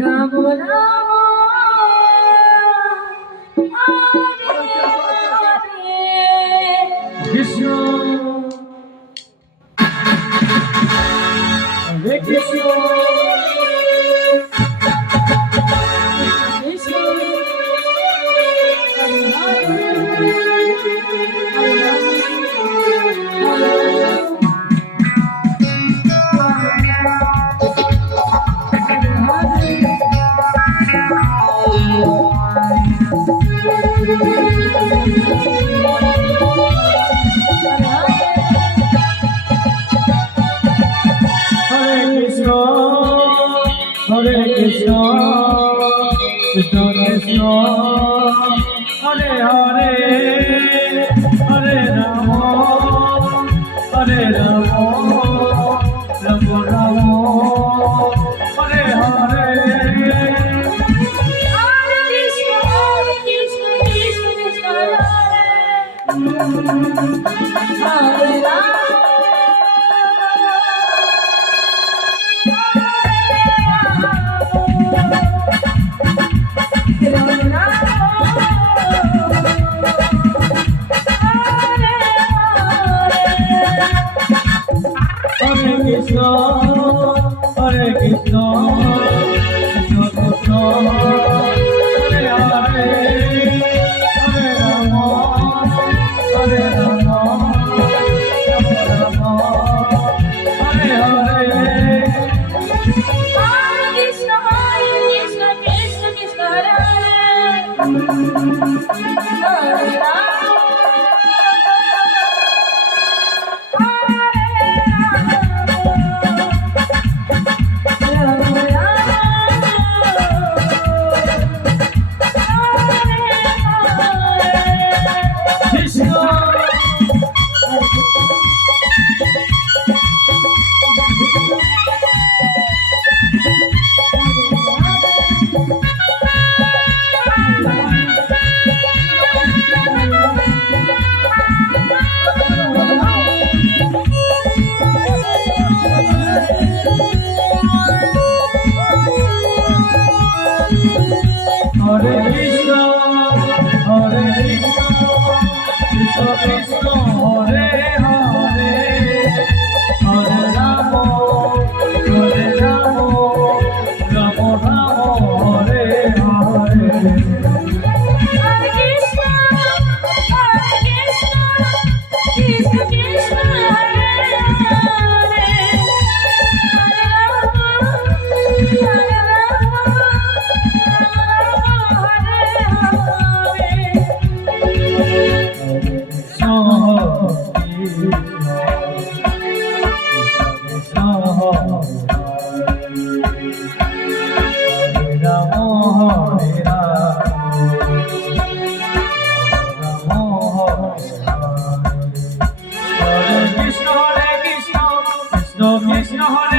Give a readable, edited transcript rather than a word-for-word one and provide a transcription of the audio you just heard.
Ram Ram Krishna Hare Krishna Hare Krishna, Krishna Krishna, Hare Hare, Hare Rama, Hare Rama, Rama Rama, Hare Hare. Hare Krishna, Krishna Krishna, Hare Rama. Krishna, Hare Krishna, Krishna Krishna, Hare Hare, Hare Rama, Hare Rama, Rama Rama, Hare Hare. Hare Krishna, Krishna Krishna, Hare Rama. Hare Krishna, Hare Krishna, Krishna Krishna, Hare Hare, Hare Rama, Hare Rama, Rama Rama, Hare Hare. Hare Krishna, Krishna Krishna, Hare Hare, Hare Rama, Hare Rama, Krishna Hare